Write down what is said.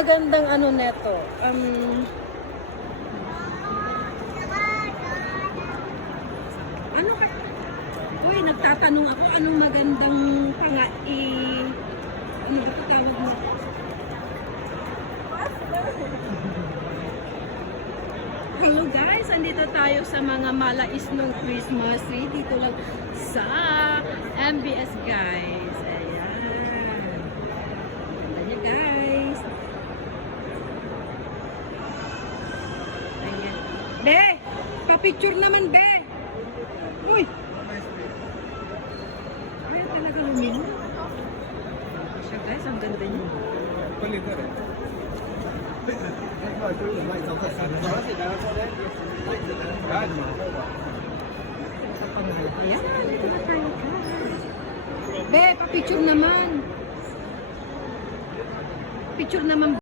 magandang ano neto? Ano ka? Uy, nagtatanong ako anong magandang ano ba ito tawag mo? Hello guys, andito tayo sa mga malais ng Christmas tree dito lang sa MBS guys. Ayan. Ganda niya guys. Ayan. Be! Pa-picture naman be! Uy! Ay, talaga lumiho. Siya guys, ang ganda niya. Ayan, dito na tayo guys. Be, pa-picture naman. Picture naman.